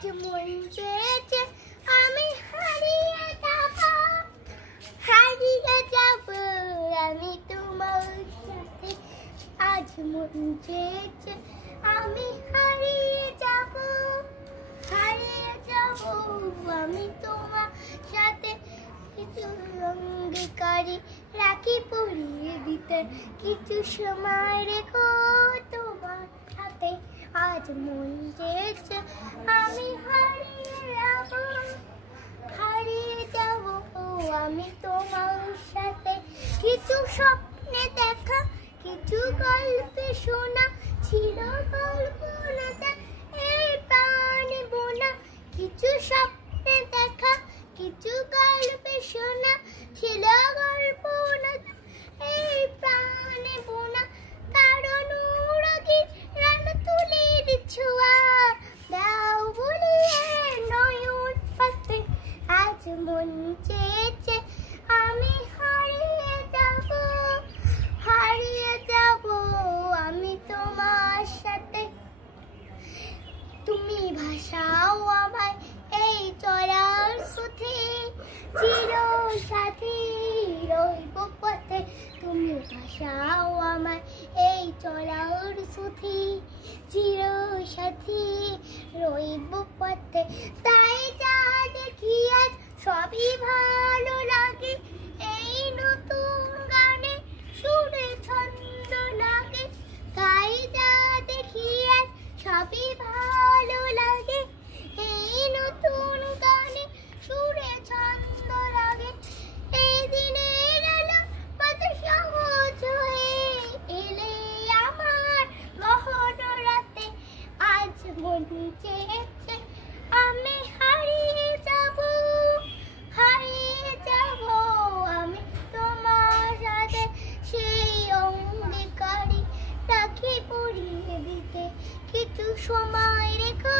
আজ মন চেয়েছে আমি হারিয়ে যাব আমি তোমার সাথে। আজ মন চেয়েছে আমি হারিয়ে যাব আমি তোমার সাথে। কিছু অঙ্গীকারী রাখি পরিয়ে দিতে, কিছু সময় রেখো তোমার সাথে। আজ মন চেয়েছে আমি হারিয়ে যাব আমি তোমার সাথে। কিছু স্বপ্নে দেখা, কিছু গল্পে শোনা, ছিল কল্পনা এই প্রাণে বোনা। কিছু স্বপ্নে দেখা, কিছু গল্পে শোনা, ছিল কল্পনা এই প্রাণে বোনা। তার অনুরাগী রান তুলির ছোঁয়া দাও বলিয়ে নয়ন পাতে। আজ মন চেয়েছে আমি হারিয়ে যাব আমি তোমার সাথে। তুমি ভাষাও আমায় এই চলার পথে, চির সাথী রইব পথে। তুমি ভাষাও আমায় এই চলার পথে, চির সাথী রইব পথে। তাই যা দেখি আজ সবই ভালো লাগে, এই নতুন গানে সুরে ছন্দ লাগে। তাই যা দেখি আজ সবই ভালো লাগে, এই নতুন গানে সুরে ছন্দ লাগে। এই দিনের আলো কত সহজ হয়ে এলে আমার গহন রাতে। আজ মন চেয়েছে আমি হারিয়ে যাব আমি তোমার সাথে। সেই অঙ্গীকারী রাখি পরিয়ে দিতে, কিছু সময় রেখো